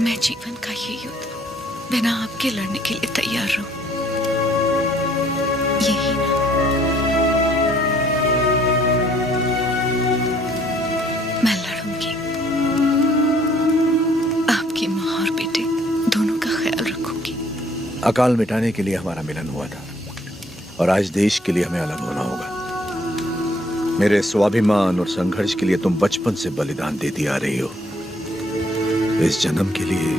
मैं जीवन का ये युद्ध बिना आपके लड़ने के लिए तैयार रहूं। यही ना? मैं लड़ूंगी, आपकी माँ और बेटे दोनों का ख्याल रखूंगी। अकाल मिटाने के लिए हमारा मिलन हुआ था और आज देश के लिए हमें अलग होना होगा। मेरे स्वाभिमान और संघर्ष के लिए तुम बचपन से बलिदान देती आ रही हो। इस जन्म के लिए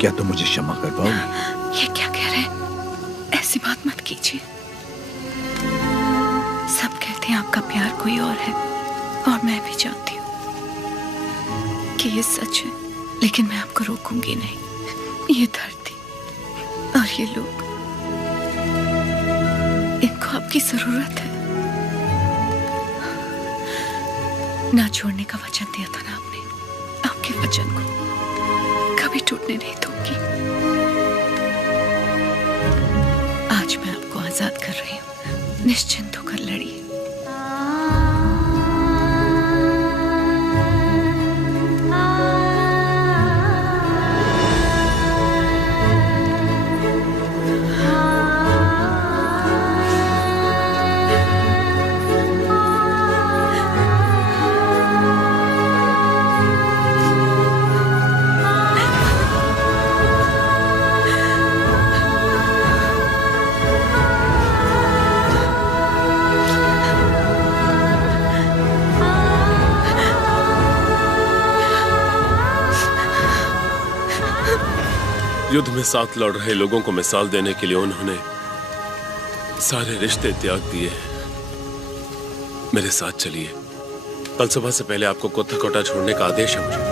क्या तुम मुझे क्षमा कर पाओगी? ये क्या कह रहे हैं? ऐसी बात मत कीजिए। सब कहते हैं आपका प्यार कोई और है, और मैं भी जानती हूँ कि ये सच है, लेकिन मैं आपको रोकूंगी नहीं। ये धरती और ये लोग, इनको आपकी जरूरत है। ना छोड़ने का वचन दिया था ना आपने, आपके वचन को कभी टूटने नहीं दूंगी। आज मैं आपको आजाद कर रही हूँ, निश्चिंत होकर लड़िए। युद्ध में साथ लड़ रहे लोगों को मिसाल देने के लिए उन्होंने सारे रिश्ते त्याग दिए। मेरे साथ चलिए, कल सुबह से पहले आपको कोटा छोड़ने का आदेश है मुझे।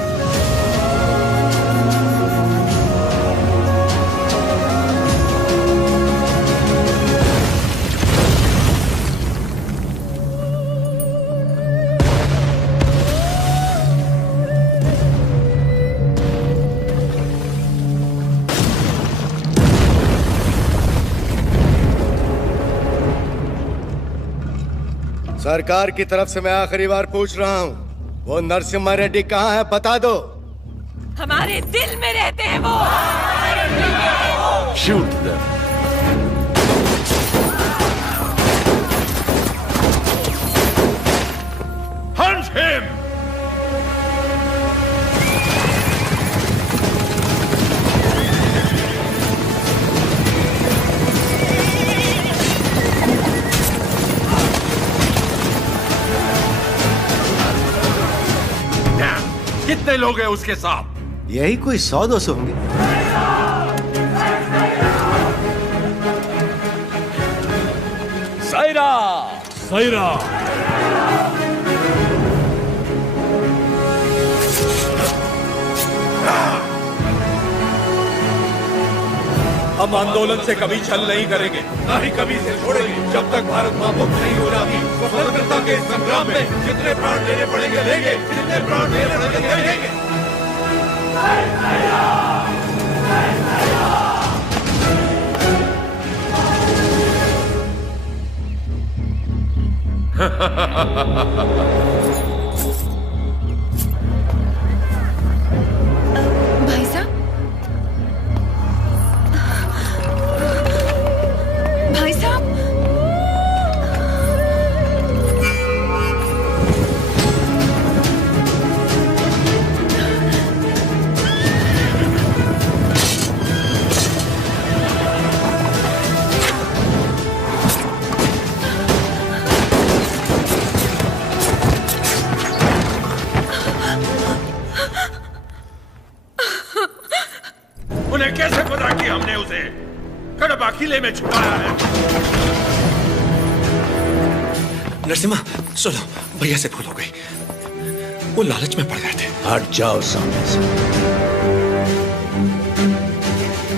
सरकार की तरफ से मैं आखिरी बार पूछ रहा हूँ, वो नरसिम्हा रेड्डी कहाँ है? बता दो। हमारे दिल में रहते हैं वो। Shoot them. Hunt him. कितने लोग हैं उसके साथ? यही कोई 100-200 होंगे। सायरा, सायरा। हम आंदोलन से कभी छल नहीं करेंगे, ना ही कभी इसे छोड़ेंगे, जब तक भारत मां मुक्त नहीं हो जाती। स्वतंत्रता के संग्राम में जितने प्राण देने पड़ेंगे लेंगे, जितने प्राण देने पड़ेंगे लेंगे। भाई साहब, भाई साहब, उन्हें कैसे पता कि हमने उसे कड़बा किले में छुपाया है? नरसिम्हा, सुनो, भैया से भूल हो गई। वो लालच में पड़ गए थे। हट जाओ सामने से।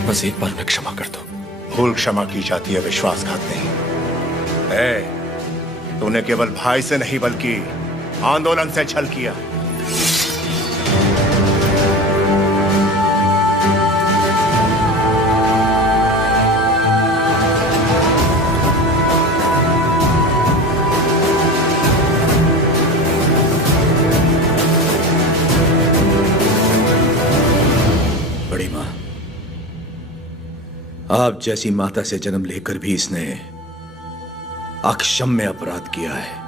बस एक बार में क्षमा कर दो। भूल क्षमा की जाती है, विश्वासघात नहीं। तूने केवल भाई से नहीं बल्कि आंदोलन से छल किया। आप जैसी माता से जन्म लेकर भी इसने अक्षम्य अपराध किया है।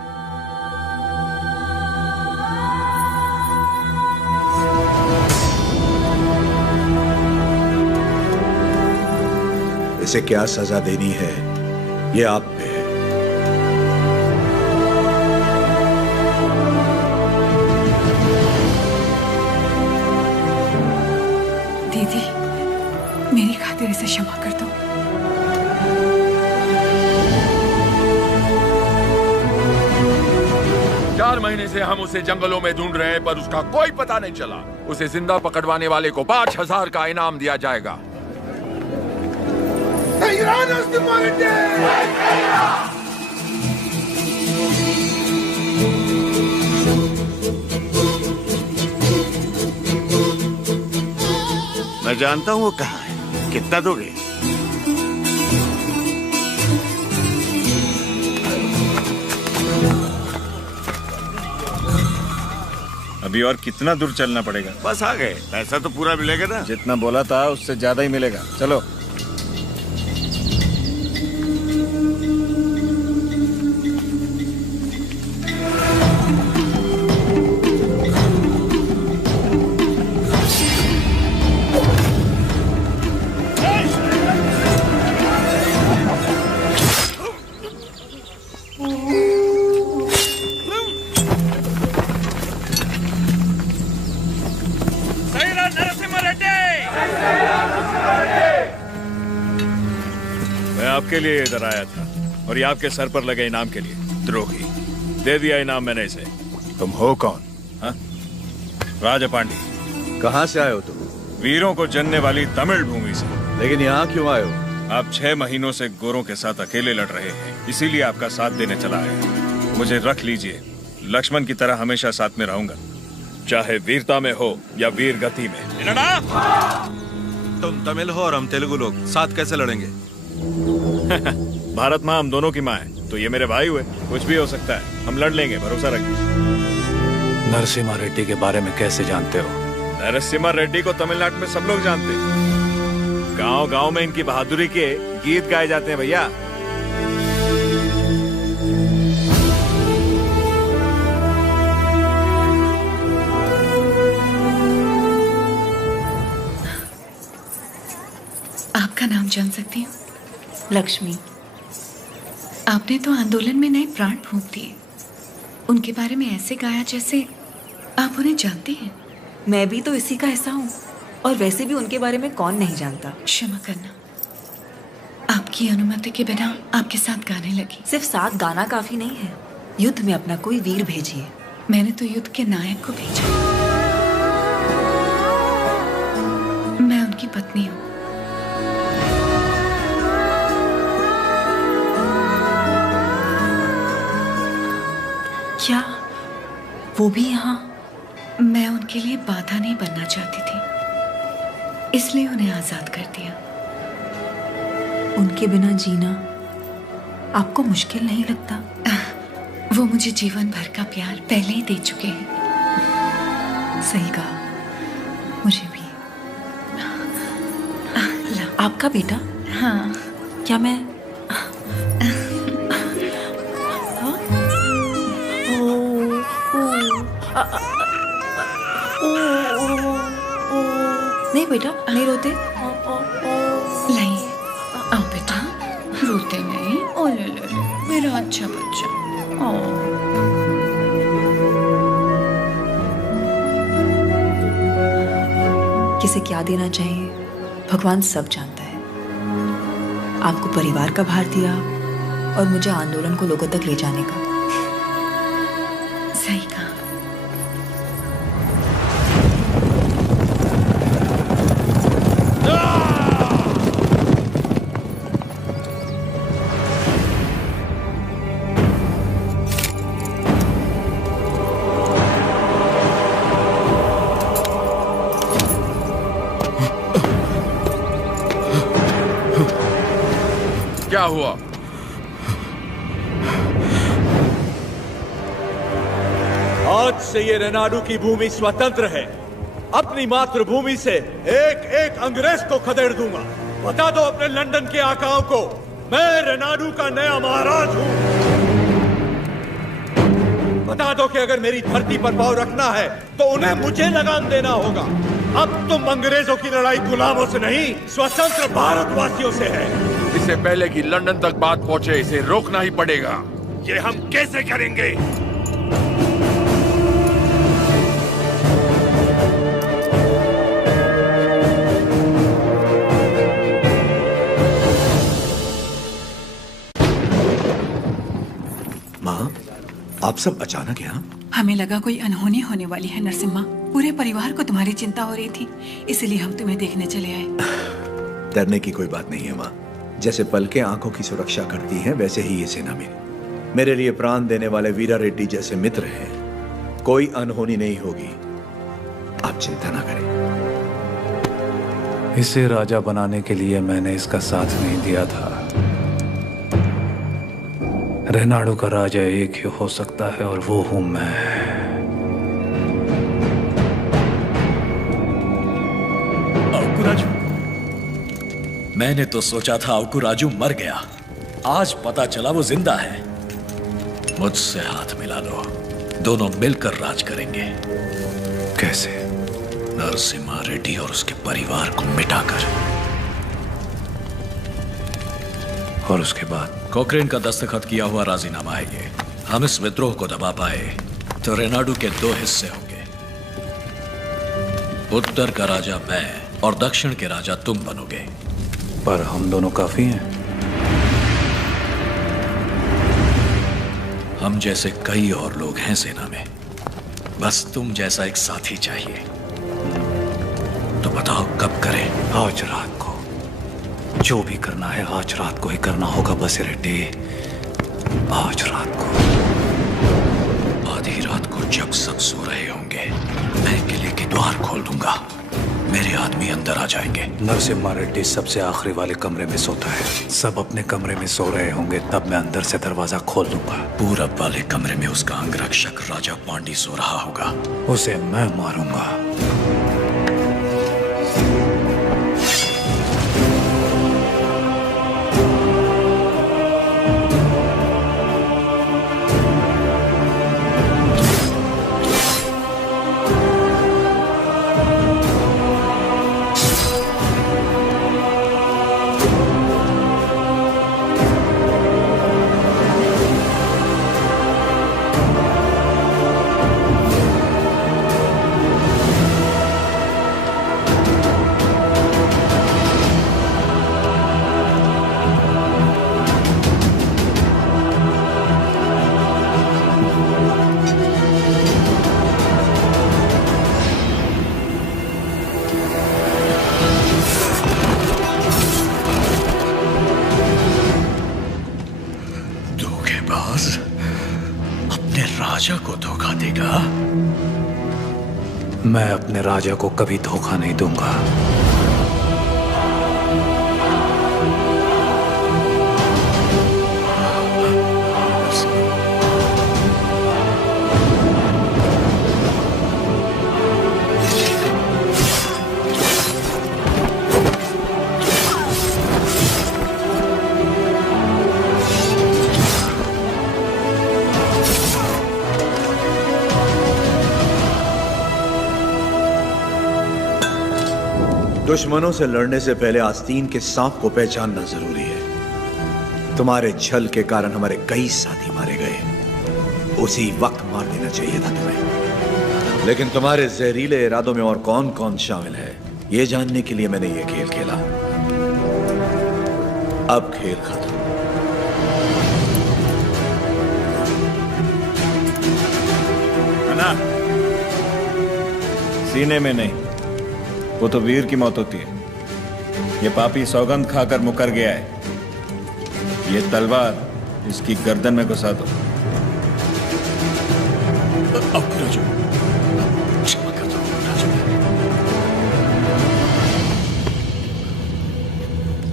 इसे क्या सजा देनी है ये आप पे है। दीदी, मेरी खातिर इसे क्षमा कर दो। चार महीने से हम उसे जंगलों में ढूंढ रहे हैं पर उसका कोई पता नहीं चला। उसे जिंदा पकड़वाने वाले को 5,000 का इनाम दिया जाएगा। मैं जानता हूँ वो कहाँ है। कितना दोगे? अभी और कितना दूर चलना पड़ेगा? बस आ गए। पैसा तो पूरा मिलेगा ना? जितना बोला था उससे ज्यादा ही मिलेगा। चलो। आपके लिए इधर आया था और ये आपके सर पर लगे इनाम के लिए। द्रोही, दे दिया इनाम मैंने इसे। तुम हो कौन? हाँ? राजा पांडे। कहाँ से आए हो तुम? वीरों को जनने वाली तमिल भूमि से। लेकिन यहाँ क्यों आए हो? आप 6 महीनों से गोरों के साथ अकेले लड़ रहे हैं, इसीलिए आपका साथ देने चला आया। मुझे रख लीजिए, लक्ष्मण की तरह हमेशा साथ में रहूंगा, चाहे वीरता में हो या वीर गति में। तुम तमिल हो और हम तेलुगु लोग, साथ कैसे लड़ेंगे? भारत माँ हम दोनों की माँ है, तो ये मेरे भाई हुए। कुछ भी हो सकता है, हम लड़ लेंगे, भरोसा रखिए। नरसिम्हा रेड्डी के बारे में कैसे जानते हो? नरसिम्हा रेड्डी को तमिलनाडु में सब लोग जानते हैं। गांव गांव में इनकी बहादुरी के गीत गाए जाते हैं भैया। आपका नाम जान सकती हूँ? लक्ष्मी। आपने तो आंदोलन में नए प्राण फूंक दिए। उनके बारे में ऐसे गाया जैसे आप उन्हें जानती हैं। मैं भी तो इसी का हिस्सा हूँ, और वैसे भी उनके बारे में कौन नहीं जानता। क्षमा करना, आपकी अनुमति के बिना आपके साथ गाने लगी। सिर्फ साथ गाना काफी नहीं है, युद्ध में अपना कोई वीर भेजिए। मैंने तो युद्ध के नायक को भेजा। मैं उनकी पत्नी हूँ। क्या वो भी यहाँ? मैं उनके लिए बाधा नहीं बनना चाहती थी, इसलिए उन्हें आजाद कर दिया। उनके बिना जीना आपको मुश्किल नहीं लगता? वो मुझे जीवन भर का प्यार पहले ही दे चुके हैं। सही कहा, मुझे भी। आपका बेटा? हाँ। क्या मैं नहीं बेटा, नहीं रोते। लाइए, आओ बेटा, रोते नहीं। ओ ले ले ले, मेरा अच्छा बच्चा। किसे क्या देना चाहिए भगवान सब जानता है। आपको परिवार का भार दिया और मुझे आंदोलन को लोगों तक ले जाने का। सही कहा। क्या हुआ? आज से ये रेनाडू की भूमि स्वतंत्र है। अपनी मातृभूमि से एक एक अंग्रेज को खदेड़ दूंगा। बता दो अपने लंदन के आकाओं को, मैं रेनाडू का नया महाराज हूं। बता दो कि अगर मेरी धरती पर पांव रखना है तो उन्हें मुझे लगाम देना होगा। अब तुम अंग्रेजों की लड़ाई गुलामों से नहीं, स्वतंत्र भारतवासियों से है। इससे पहले कि लंदन तक बात पहुंचे, इसे रोकना ही पड़ेगा। ये हम कैसे करेंगे? माँ, आप सब अचानक यहाँ? हमें लगा कोई अनहोनी होने वाली है नरसिम्हा। पूरे परिवार को तुम्हारी चिंता हो रही थी, इसलिए हम तुम्हें देखने चले आए। डरने की कोई बात नहीं है माँ। जैसे पलकें आंखों की सुरक्षा करती हैं, वैसे ही ये सेना मेरे लिए प्राण देने वाले वीरा रेड्डी जैसे मित्र हैं। कोई अनहोनी नहीं होगी, आप चिंता ना करें। इसे राजा बनाने के लिए मैंने इसका साथ नहीं दिया था। रेनाडू का राजा एक ही हो सकता है और वो हूं मैं। अवकुराजू, मैंने तो सोचा था अवकुराजू मर गया, आज पता चला वो जिंदा है। मुझसे हाथ मिला लो, दोनों मिलकर राज करेंगे। कैसे? नरसिम्हा रेड्डी और उसके परिवार को मिटाकर। और उसके बाद? कोक्रेन का दस्तखत किया हुआ राजीनामा है ये। हम इस विद्रोह को दबा पाए तो रेनाडू के 2 हिस्से होंगे। उत्तर का राजा मैं और दक्षिण के राजा तुम बनोगे। पर हम दोनों काफी हैं। हम जैसे कई और लोग हैं सेना में, बस तुम जैसा एक साथी चाहिए। तो बताओ कब करें? आज रात को। जो भी करना है आज रात को ही करना होगा बसिरेड्डी, आज रात को। आधी रात को जब सब सो रहे होंगे, मैं किले के द्वार खोल दूंगा। मेरे आदमी अंदर आ जाएंगे। नरसिम्हा रेड्डी सबसे आखिरी वाले कमरे में सोता है। सब अपने कमरे में सो रहे होंगे, तब मैं अंदर से दरवाजा खोल दूंगा। पूरब वाले कमरे में उसका अंगरक्षक राजा पांडी सो रहा होगा। उसे मैं मारूंगा। मैं अपने राजा को कभी धोखा नहीं दूंगा। दुश्मनों से लड़ने से पहले आस्तीन के सांप को पहचानना जरूरी है। तुम्हारे छल के कारण हमारे कई साथी मारे गए। उसी वक्त मार देना चाहिए था तुम्हें। लेकिन तुम्हारे जहरीले इरादों में और कौन कौन शामिल है, यह जानने के लिए मैंने यह खेल खेला। अब खेल खत्म। ना, सीने में नहीं, वो तो वीर की मौत होती है। ये पापी सौगंध खाकर मुकर गया है। ये तलवार इसकी गर्दन में घुसा दो। क्षमा कर दो राजू।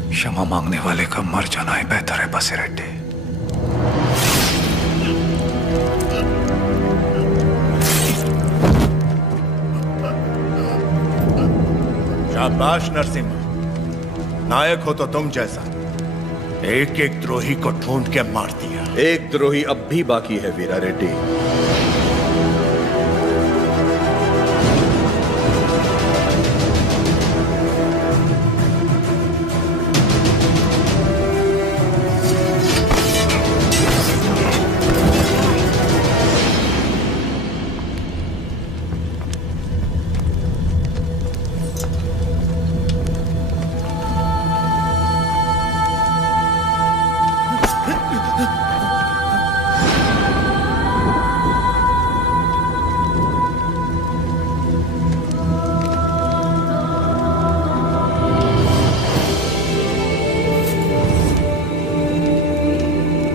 क्षमा मांगने वाले का मर जाना ही बेहतर है बसिरेड्डी। शाबाश नरसिम्हा, नायक हो तो तुम जैसा एक एक द्रोही को ढूंढ के मार दिया। एक द्रोही अब भी बाकी है वीरा रेड्डी।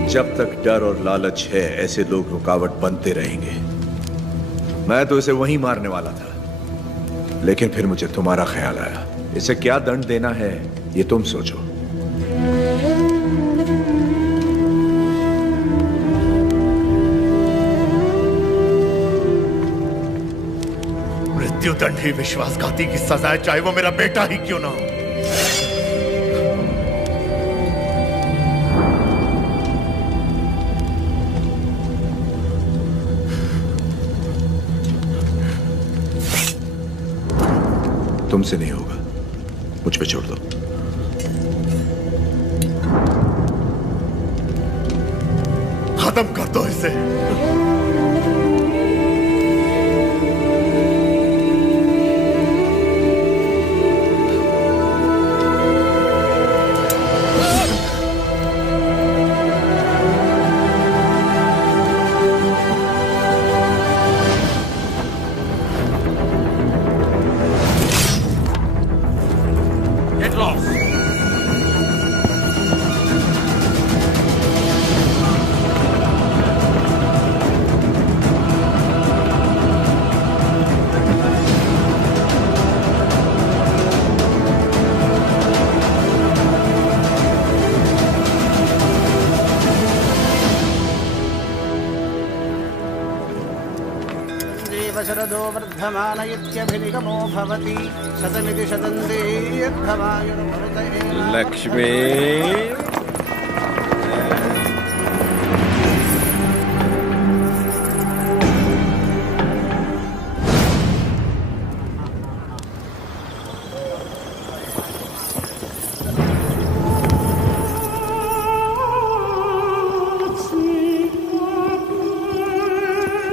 जब तक डर और लालच है ऐसे लोग रुकावट बनते रहेंगे। मैं तो इसे वहीं मारने वाला था, लेकिन फिर मुझे तुम्हारा ख्याल आया। इसे क्या दंड देना है ये तुम सोचो। मृत्युदंड ही विश्वासघाती की सजा है, चाहे वो मेरा बेटा ही क्यों ना हो। तुमसे नहीं होगा, मुझ पे छोड़ दो। खत्म कर दो इसे। शरदो वर्धमानयत्यभिनिगमो भवति शतमिति शतन्ते यद्भवायुर्भवते। लक्ष्मी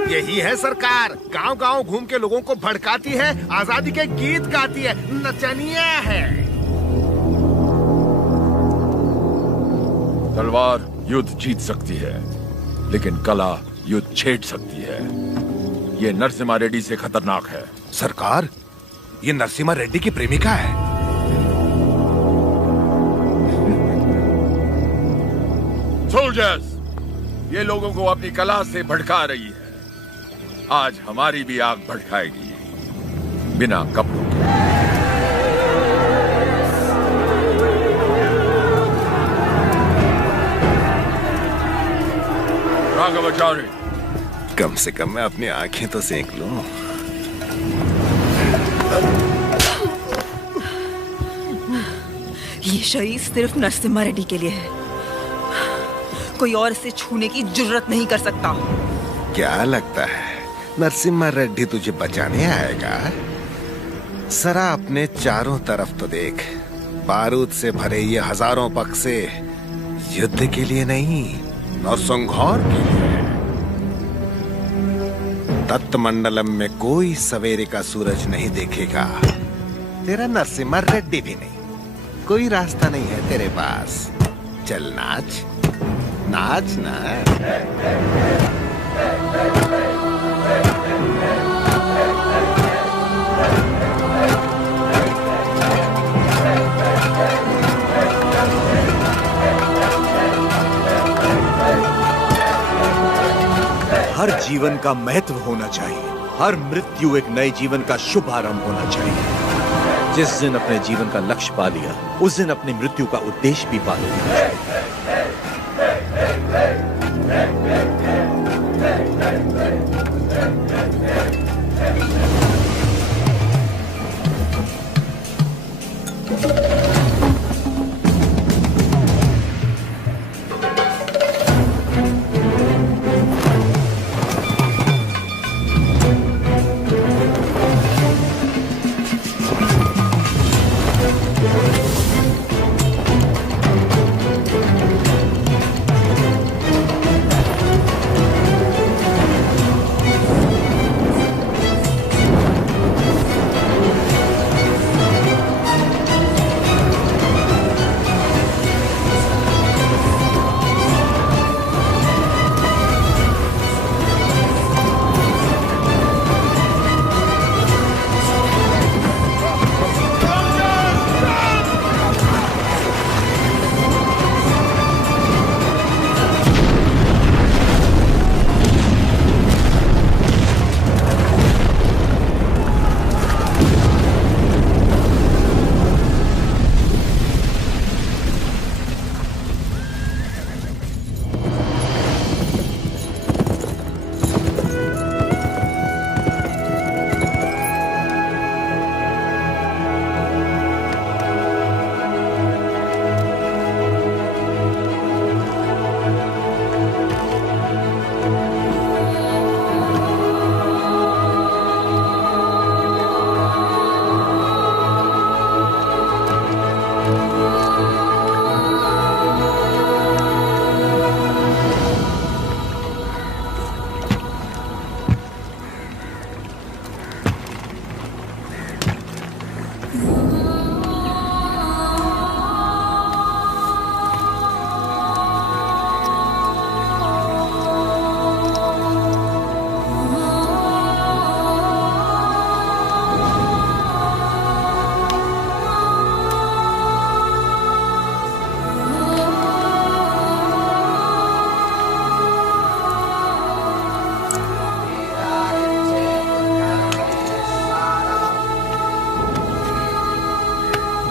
यही है सरकार, गांव गांव घूम के लोगों को भड़काती है, आजादी के गीत गाती है, नचनिया है। तलवार युद्ध जीत सकती है, लेकिन कला युद्ध छेड़ सकती है। ये नरसिम्हा रेड्डी से खतरनाक है। सरकार, ये नरसिम्हा रेड्डी की प्रेमिका है। सोल्जर्स, ये लोगों को अपनी कला से भड़का रही है। आज हमारी भी आग भड़काएगी, बिना कपड़ों के। राघवाचार्य, कम से कम मैं अपनी आंखें तो सेक लूं। ये शरीर सिर्फ नरसिम्हा रेड्डी के लिए है, कोई और इसे छूने की जुर्रत नहीं कर सकता। क्या लगता है नरसिम्हा रेड्डी तुझे बचाने आएगा? जरा अपने चारों तरफ तो देख, बारूद से भरे ये हजारों बक्से युद्ध के लिए नहीं, नरसंहार के लिए। तत्मंडलम में कोई सवेरे का सूरज नहीं देखेगा, तेरा नरसिम्हा रेड्डी भी नहीं। कोई रास्ता नहीं है तेरे पास। चल नाच, नाच ना। हर जीवन का महत्व होना चाहिए, हर मृत्यु एक नए जीवन का शुभ आरंभ होना चाहिए। जिस दिन अपने जीवन का लक्ष्य पा लिया, उस दिन अपनी मृत्यु का उद्देश्य भी पा लेना चाहिए।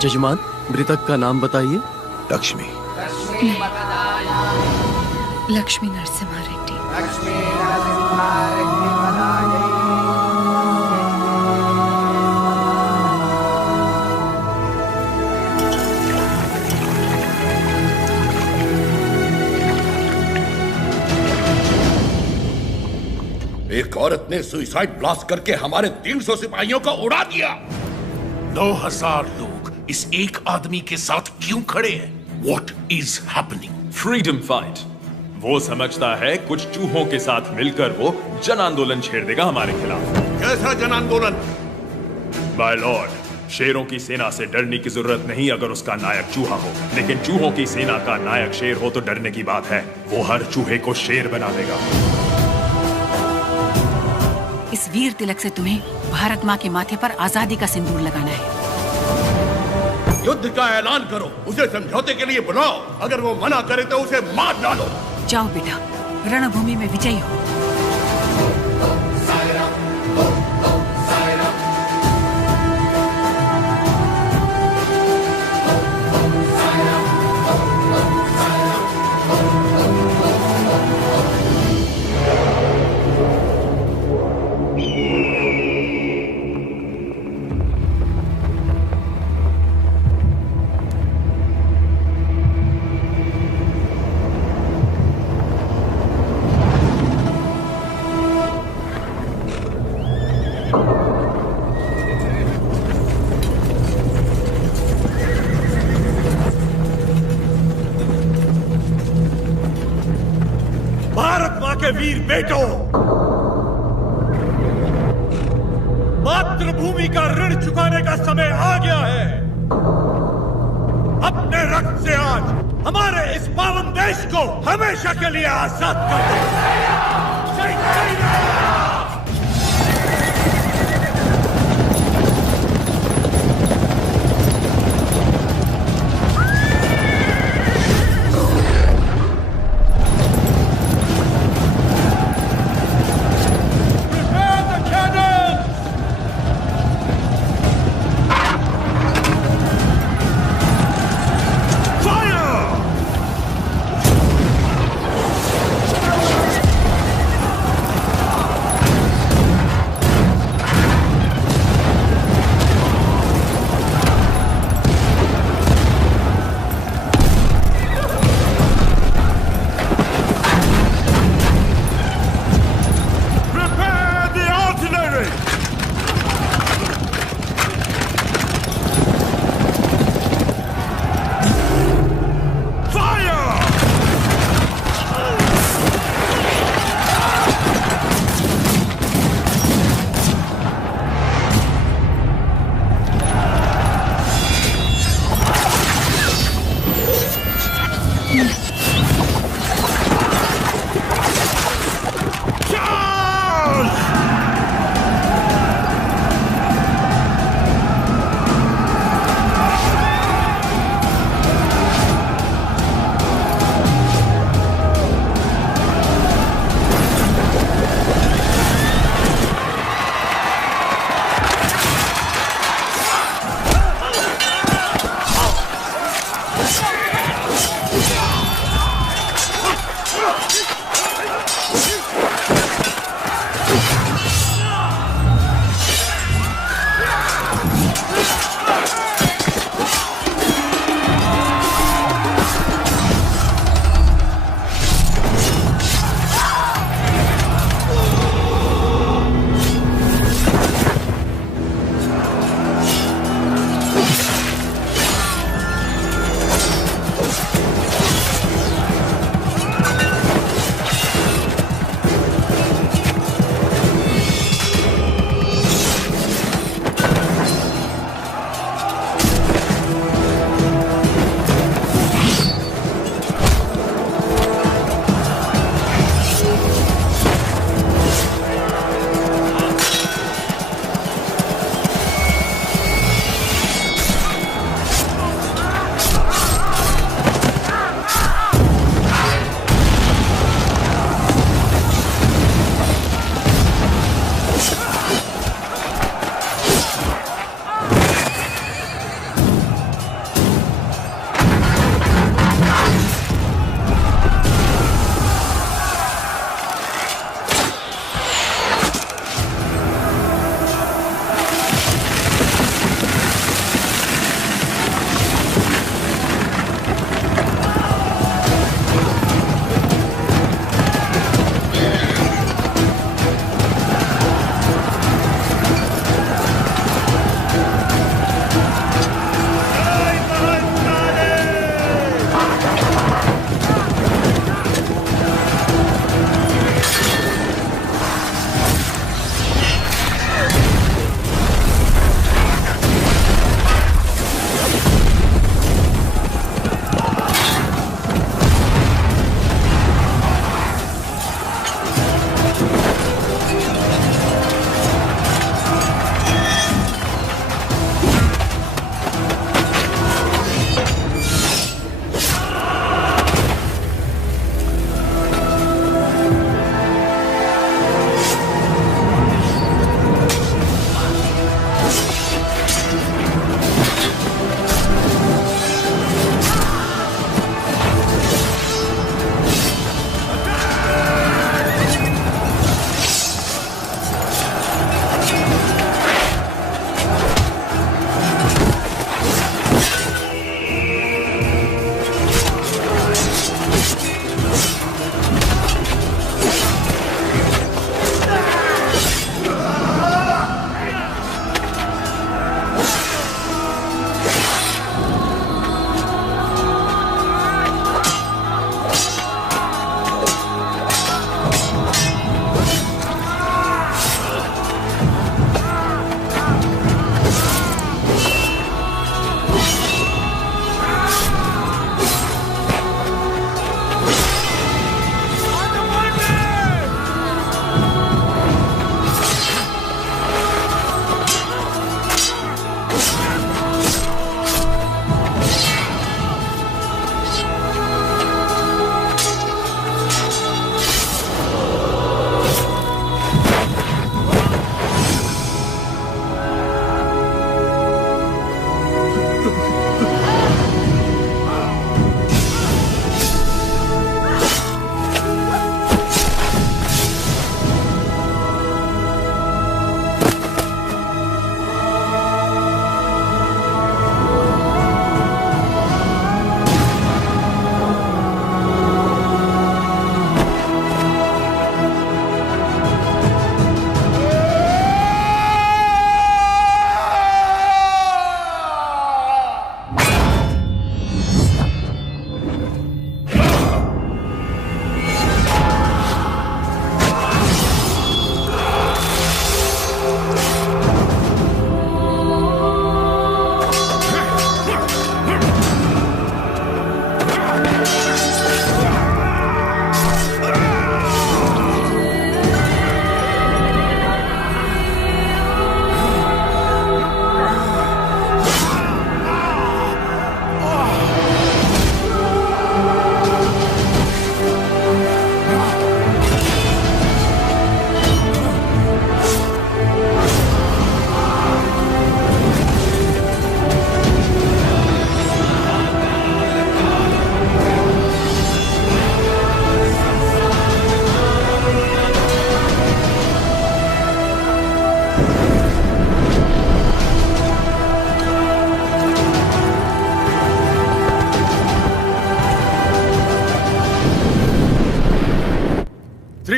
जजमान, मृतक का नाम बताइए। लक्ष्मी। लक्ष्मी नरसिम्हा रेड्डी। लक्ष्मी नरसिम्हा रेड्डी बनाए। एक औरत ने सुइसाइड ब्लास्ट करके हमारे 300 सिपाहियों को उड़ा दिया। 9000 लोग इस एक आदमी के साथ क्यों खड़े हैं? What is happening? Freedom fight. वो समझता है कुछ चूहों के साथ मिलकर वो जन आंदोलन छेड़ देगा हमारे खिलाफ। कैसा जन आंदोलन? माय लॉर्ड, शेरों की सेना से डरने की जरूरत नहीं अगर उसका नायक चूहा हो, लेकिन चूहों की सेना का नायक शेर हो तो डरने की बात है। वो हर चूहे को शेर बना देगा। इस वीर तिलक से तुम्हें भारत माँ के माथे पर आजादी का सिंदूर लगाना है। युद्ध का ऐलान करो, उसे समझौते के लिए बुलाओ। अगर वो मना करे तो उसे मार डालो। जाओ बेटा, रणभूमि में विजयी हो। वीर बेटो, मातृभूमि का ऋण चुकाने का समय आ गया है। अपने रक्त से आज हमारे इस पावन देश को हमेशा के लिए आजाद कर दो। जय जय Ram.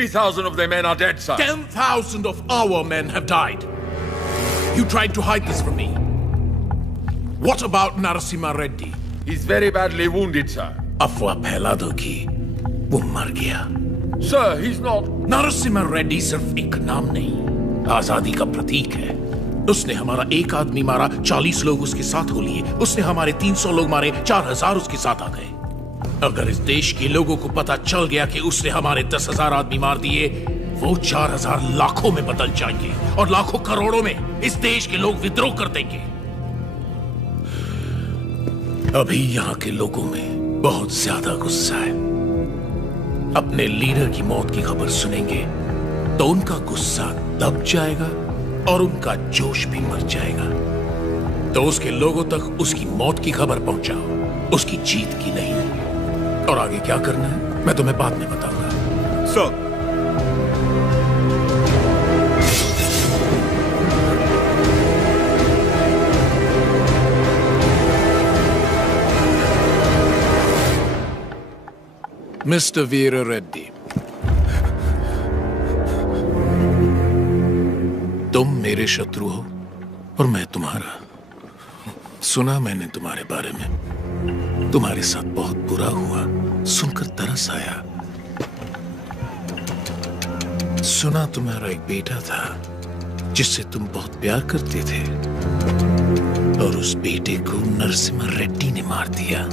3,000 of their men are dead, sir. 10,000 of our men have died. You tried to hide this from me. What about Narasimha Reddy? He's very badly wounded, sir. अफवाह फैला दो कि वो मर गया। Sir, he's not. Narasimha Reddy सिर्फ एक नाम नहीं, आजादी का प्रतीक है। उसने हमारा एक आदमी मारा, 40 लोग उसके साथ हो लिए। उसने हमारे 300 लोग मारे, 4,000 उसके साथ आ गए। अगर इस देश के लोगों को पता चल गया कि उसने हमारे 10,000 आदमी मार दिए, वो 4,000 लाखों में बदल जाएंगे और लाखों करोड़ों में इस देश के लोग विद्रोह कर देंगे। अभी यहाँ के लोगों में बहुत ज्यादा गुस्सा है। अपने लीडर की मौत की खबर सुनेंगे तो उनका गुस्सा दब जाएगा और उनका जोश भी मर जाएगा। तो उसके लोगों तक उसकी मौत की खबर पहुंचाओ, उसकी जीत की नहीं। और आगे क्या करना है मैं तुम्हें बाद में बताऊंगा। सर, मिस्टर वीरा रेड्डी, तुम मेरे शत्रु हो और मैं तुम्हारा। सुना मैंने तुम्हारे बारे में, तुम्हारे साथ बहुत बुरा हुआ, सुनकर तरस आया। सुना तुम्हारा एक बेटा था जिससे तुम बहुत प्यार करते थे और उस बेटे को नरसिम्हा रेड्डी ने मार दिया।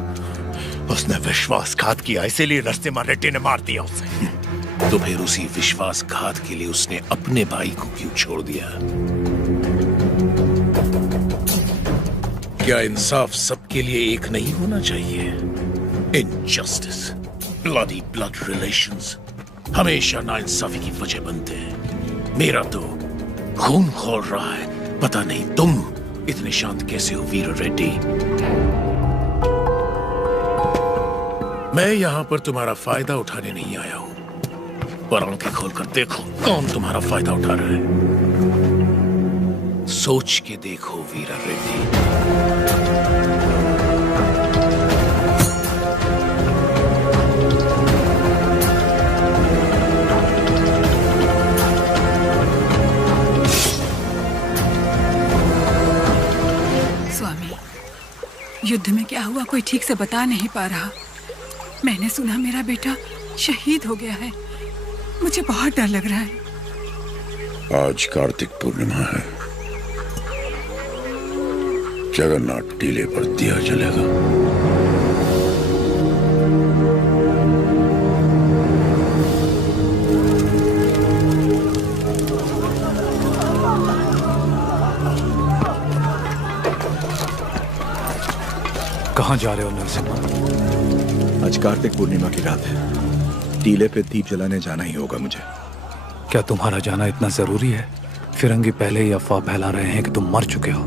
उसने विश्वासघात किया, इसीलिए नरसिम्हा रेड्डी ने मार दिया उसे। तो फिर उसी विश्वासघात के लिए उसने अपने भाई को क्यों छोड़ दिया? क्या इंसाफ सबके लिए एक नहीं होना चाहिए? इनजस्टिस, ब्लडी ब्लड रिलेशंस हमेशा नाइंसाफी की वजह बनते हैं। मेरा तो खून खौल रहा है। पता नहीं तुम इतने शांत कैसे हो वीर रेड्डी। मैं यहां पर तुम्हारा फायदा उठाने नहीं आया हूं, पर आंखें खोलकर देखो कौन तुम्हारा फायदा उठा रहा है। सोच के देखो वीरा रेड्डी। स्वामी, युद्ध में क्या हुआ कोई ठीक से बता नहीं पा रहा। मैंने सुना मेरा बेटा शहीद हो गया है। मुझे बहुत डर लग रहा है। आज कार्तिक पूर्णिमा है। जगन्नाथ टीले पर दिया जलेगा। कहाँ जा रहे हो नरसिम्हा? आज कार्तिक पूर्णिमा की रात है। टीले पे दीप जलाने जाना ही होगा मुझे। क्या तुम्हारा जाना इतना जरूरी है? फिरंगी पहले ही अफवाह फैला रहे हैं कि तुम मर चुके हो।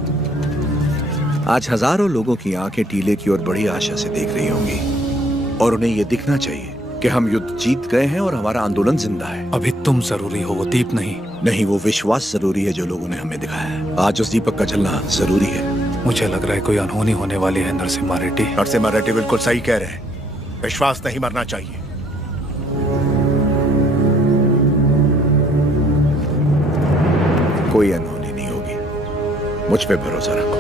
आज हजारों लोगों की आंखें टीले की ओर बड़ी आशा से देख रही होंगी और उन्हें यह दिखना चाहिए कि हम युद्ध जीत गए हैं और हमारा आंदोलन जिंदा है। अभी तुम जरूरी हो, वो दीप नहीं। नहीं, वो विश्वास जरूरी है जो लोगों ने हमें दिखाया है। आज उस दीपक का जलना जरूरी है। मुझे लग रहा है कोई अनहोनी होने वाली है नरसिम्हा रेड्डी। नरसिम्हा रेड्डी बिल्कुल सही कह रहे हैं। विश्वास नहीं मरना चाहिए। कोई अनहोनी नहीं होगी, मुझ पे भरोसा रखो।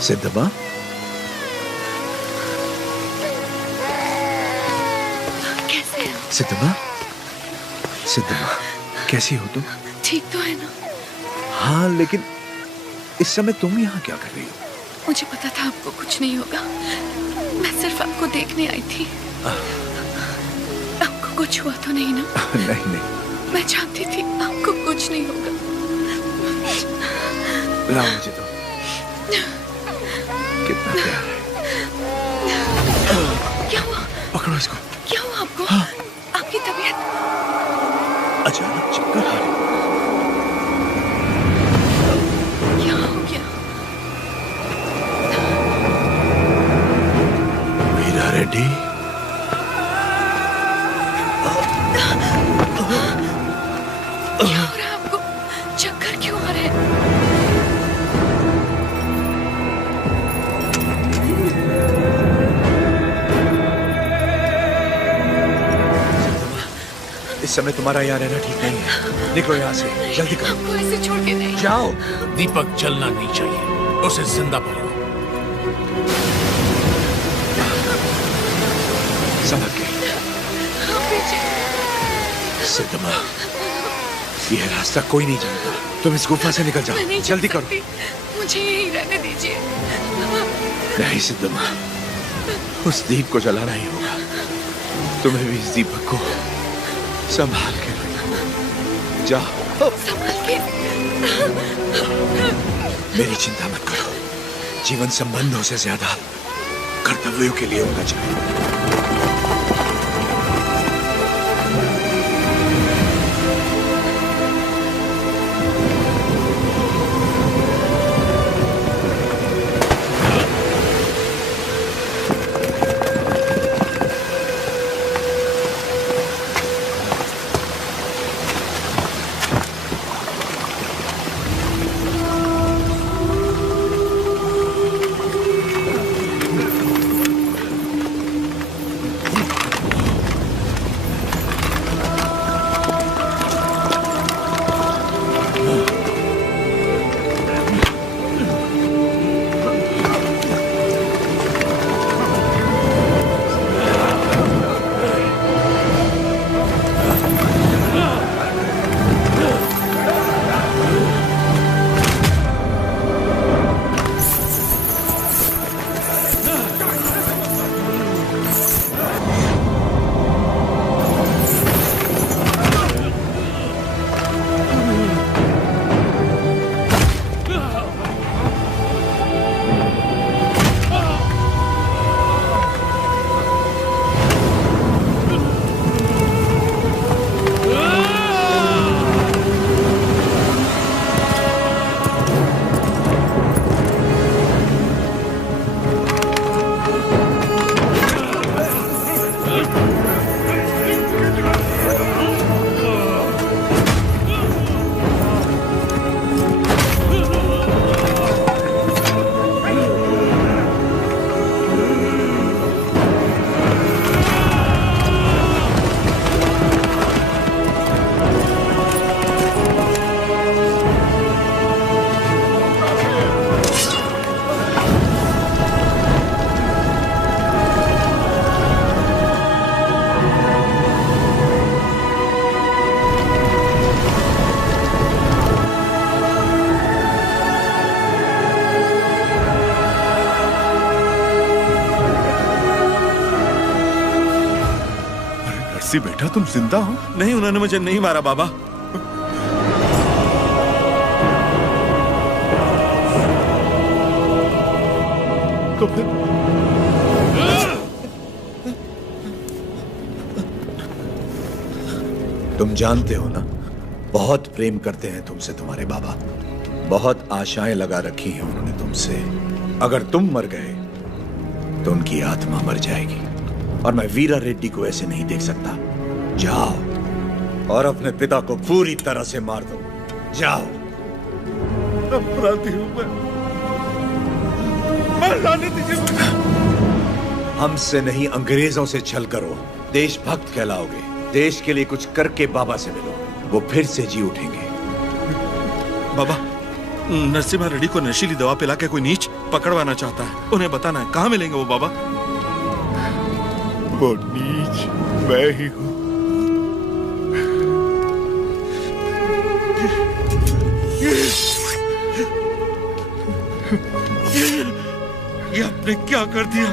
सिद्धबा, कैसे हो? सिद्धबा, सिद्धबा, कैसी हो तुम? ठीक तो है ना? हाँ, लेकिन इस समय तुम यहाँ क्या कर रही हो? मुझे पता था आपको कुछ नहीं होगा। मैं सिर्फ आपको देखने आई थी। आपको कुछ हुआ तो नहीं ना? नहीं नहीं। मैं जानती थी आपको कुछ नहीं होगा। लाओ मुझे तो। कितना प्यार है। क्या हुआ? पकड़ो इसको। क्या हुआ आपको? हाँ। आपकी तबीयत? अचानक चक्कर आ रहे। क्या हो गया? वीरा रेड्डी। क्या हो रहा है आपको? चक्कर क्यों आ रहे हैं? इस समय तुम्हारा यहाँ रहना ठीक नहीं है। निकलो यहाँ से, जल्दी करो। आपको ऐसे छोड़ के नहीं जाओ। दीपक जलना नहीं चाहिए, उसे जिंदा पकड़ो। समझ गए। सिद्धमा, यह रास्ता कोई नहीं जानता। तुम इस गुफा से निकल जाओ, जल्दी करो। मुझे यहीं रहने दीजिए। नहीं सिद्धमा, उस दीप को जलाना ही होगा। तुम्हें भी इस दीपक को संभाल के रखो। जाओ। संभाल के? मेरी चिंता मत करो। जीवन संबंधों से ज्यादा कर्तव्यों के लिए होना चाहिए। नरसी बेटा, तुम जिंदा हो? नहीं, उन्होंने मुझे नहीं मारा बाबा। तो फिर तुम जानते हो ना, बहुत प्रेम करते हैं तुमसे तुम्हारे बाबा। बहुत आशाएं लगा रखी हैं उन्होंने तुमसे। अगर तुम मर गए तो उनकी आत्मा मर जाएगी, और मैं वीरा रेड्डी को ऐसे नहीं देख सकता। जाओ और अपने पिता को पूरी तरह से मार दो। जाओ। अपराधी हूं मैं लाने दीजिए मुझे। हमसे नहीं, अंग्रेजों से छल करो, देशभक्त कहलाओगे। देश के लिए कुछ करके बाबा से मिलो, वो फिर से जी उठेंगे। बाबा, नरसिम्हा रेड्डी को नशीली दवा पिला के कोई नीच पकड़वाना चाहता है। उन्हें बताना है कहाँ मिलेंगे वो बाबा। वो नीच मैं ही हूँ। ये आपने क्या कर दिया?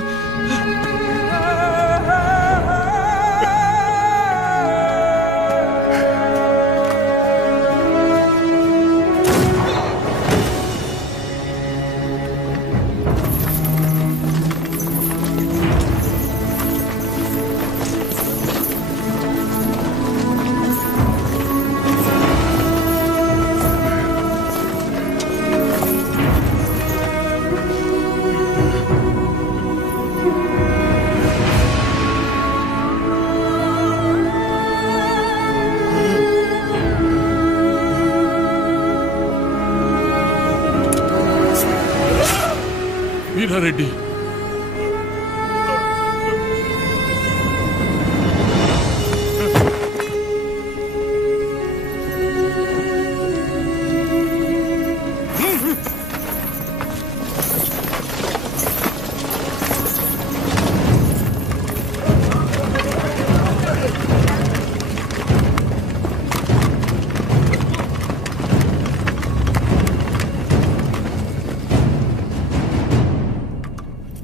वीरा रेड्डी,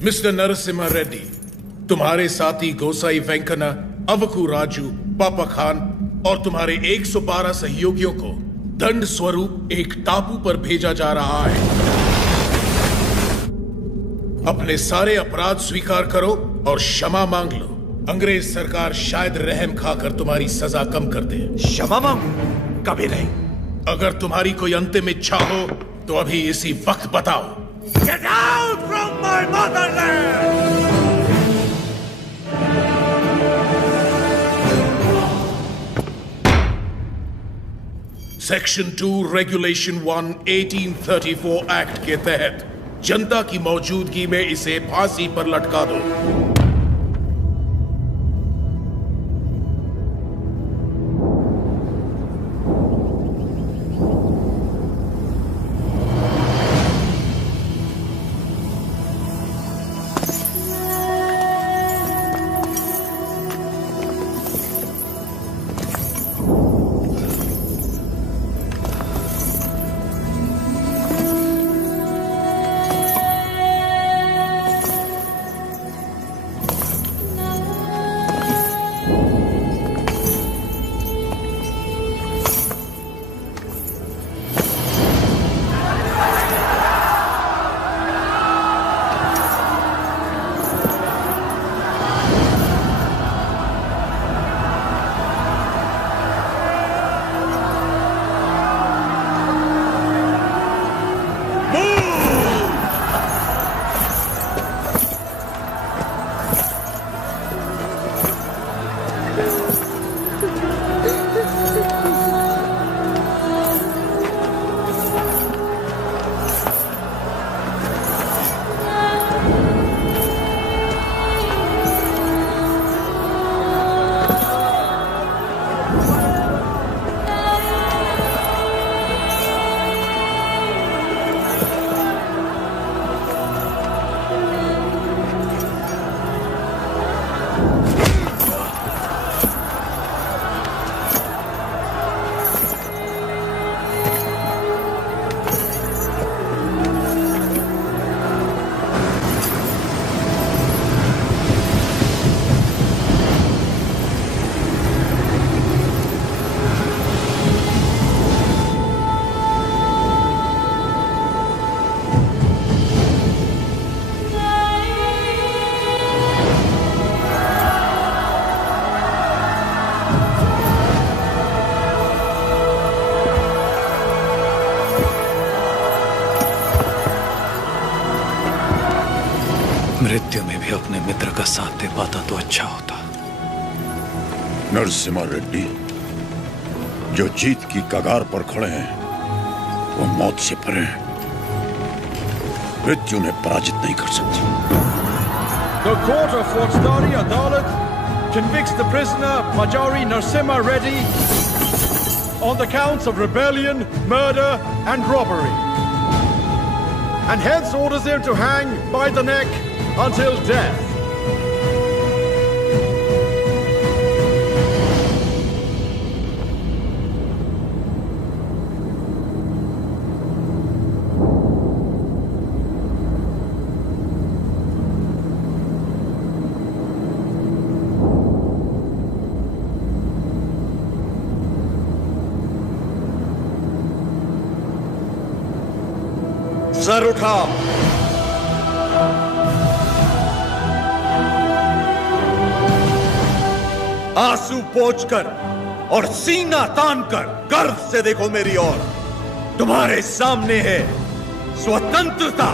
मिस्टर नरसिम्हा रेड्डी, तुम्हारे साथी गोसाई वेंकना, अवकू राजू, पापा खान और तुम्हारे 112 सहयोगियों को दंड स्वरूप एक टापू पर भेजा जा रहा है। अपने सारे अपराध स्वीकार करो और क्षमा मांग लो। अंग्रेज सरकार शायद रहम खाकर तुम्हारी सजा कम कर दे। क्षमा मांगू? कभी नहीं। अगर तुम्हारी कोई अंतिम इच्छा हो तो अभी इसी वक्त बताओ। Get out from my motherland! Section 2 regulation 1 1834 act के तहत जनता की मौजूदगी में इसे फांसी पर लटका दो। मृत्यु में भी अपने मित्र का साथ दे पाता तो अच्छा होता। नरसिम्हा रेड्डी, जो जीत की कगार पर खड़े हैं वो मौत से परे हैं। मृत्यु उन्हें पराजित नहीं कर सकती। The court of Faujdari Adalat convicts the prisoner Majari Narasimha Reddy on the counts of rebellion, murder and robbery, and hence orders him to hang by the neck until death. Sir उठाओ। आंसू पोंछकर और सीना तानकर गर्व से देखो मेरी ओर। तुम्हारे सामने है स्वतंत्रता।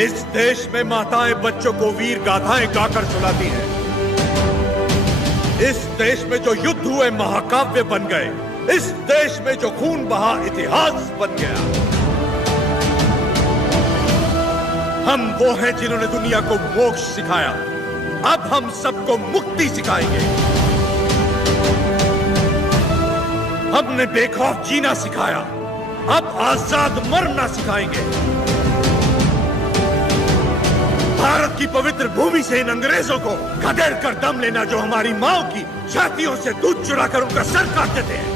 इस देश में माताएं बच्चों को वीर गाथाएं गाकर सुलाती हैं। इस देश में जो युद्ध हुए महाकाव्य बन गए। इस देश में जो खून बहा इतिहास बन गया। हम वो हैं जिन्होंने दुनिया को मोक्ष सिखाया। अब हम सबको मुक्ति सिखाएंगे। हमने बेखौफ जीना सिखाया। अब आजाद मरना सिखाएंगे। भारत की पवित्र भूमि से इन अंग्रेजों को खदेड़ कर दम लेना, जो हमारी माओ की छातियों से दूध चुराकर उनका सर काटते थे।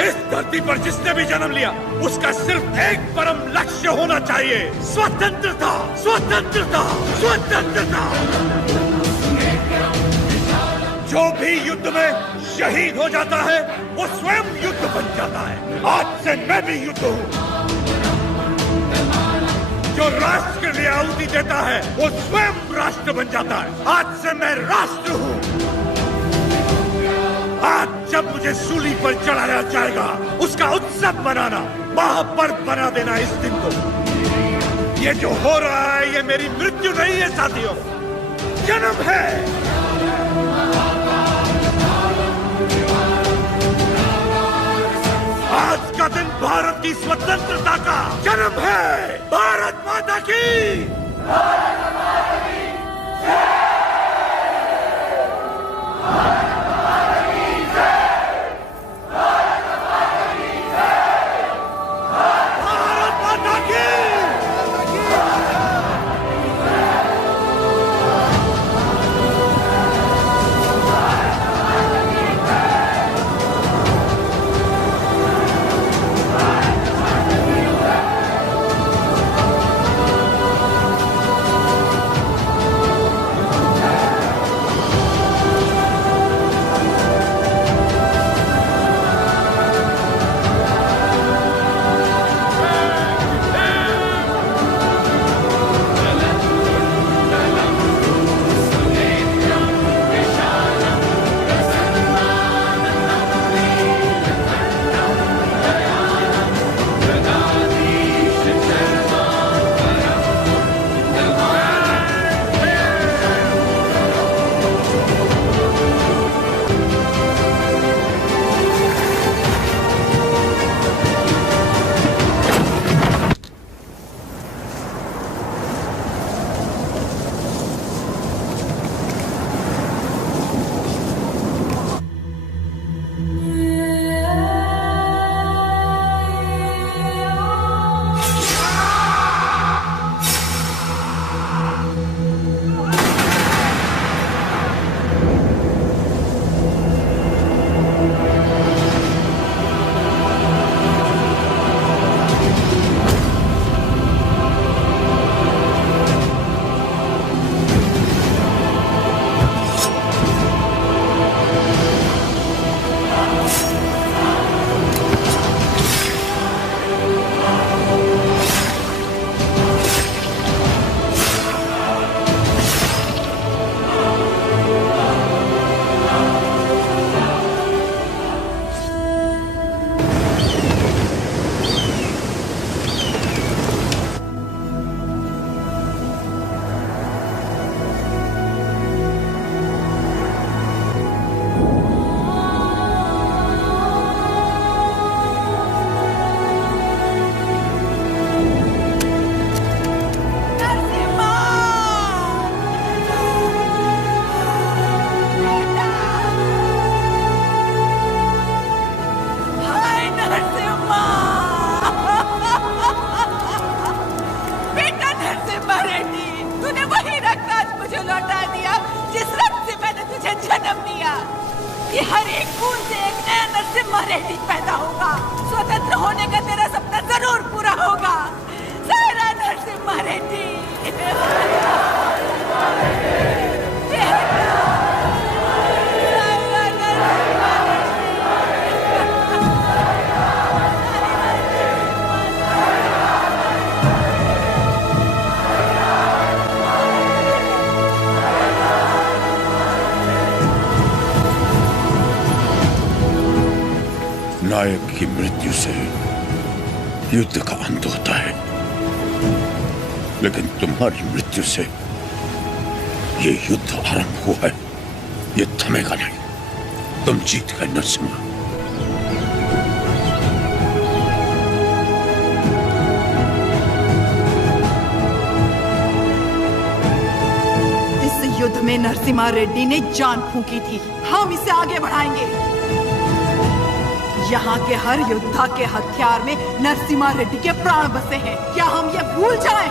इस धरती पर जिसने भी जन्म लिया उसका सिर्फ एक परम लक्ष्य होना चाहिए, स्वतंत्रता, स्वतंत्रता, स्वतंत्रता। जो भी युद्ध में शहीद हो जाता है वो स्वयं युद्ध बन जाता है। आज से मैं भी युद्ध हूँ। जो राष्ट्र के लिए आहुति देता है वो स्वयं राष्ट्र बन जाता है। आज से मैं राष्ट्र हूँ। आज जब मुझे सूली पर चढ़ाया जाएगा उसका उत्सव बनाना, महापर्व बना देना इस दिन को। ये जो हो रहा है ये मेरी मृत्यु नहीं है साथियों, जन्म है। आज का दिन भारत की स्वतंत्रता का जन्म है। भारत माता की। भारत माता की जय। कि हर एक खून से एक नया नरसिम्हा रेड्डी पैदा होगा। स्वतंत्र होने का तेरा सपना जरूर पूरा होगा। सारा नरसिम्हा रेड्डी। सारा नरसिम्हा युद्ध का अंत होता है, लेकिन तुम्हारी मृत्यु से ये युद्ध आरंभ हुआ है, ये थमेगा नहीं। तुम जीत गए नरसिम्हा। इस युद्ध में नरसिम्हा रेड्डी ने जान फूंकी थी, हम इसे आगे बढ़ाएंगे। यहाँ के हर योद्धा के हथियार में नरसिम्हा रेड्डी के प्राण बसे हैं। क्या हम ये भूल जाएं?